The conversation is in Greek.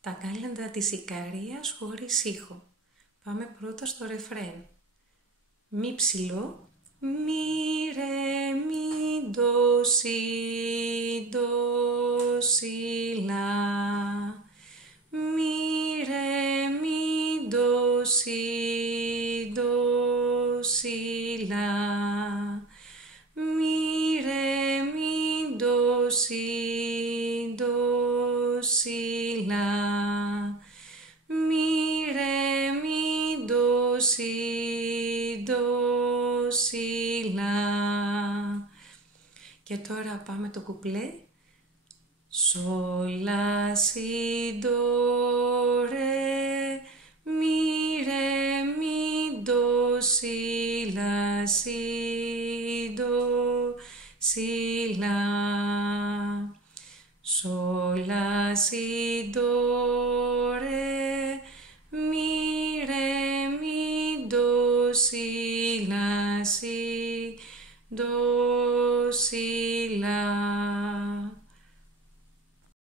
Τα κάλαντα της Ικαρίας χωρίς ήχο. Πάμε πρώτα στο ρεφρέν. Μη ψηλό, μη ρε, μη ντο, σι, ντο, σι, λα. Μη ρε, μη ντο, σι, ντο, σι, λα. Μη ρε, μη ντο, σι, ντο, σι, λα. Μη ρε, μη ντο, σι, ντο, σι, λα. Και τώρα πάμε το κουπλέ. Σολ, λα, σι, ντο, ρε, μη ρε, μη ντο, σι, λα, σι, ντο, σι, λα. Σολ, λα, σι, ντο, ρε, μη ρε, μη ντο, σι, λα, σι, ντο, σι,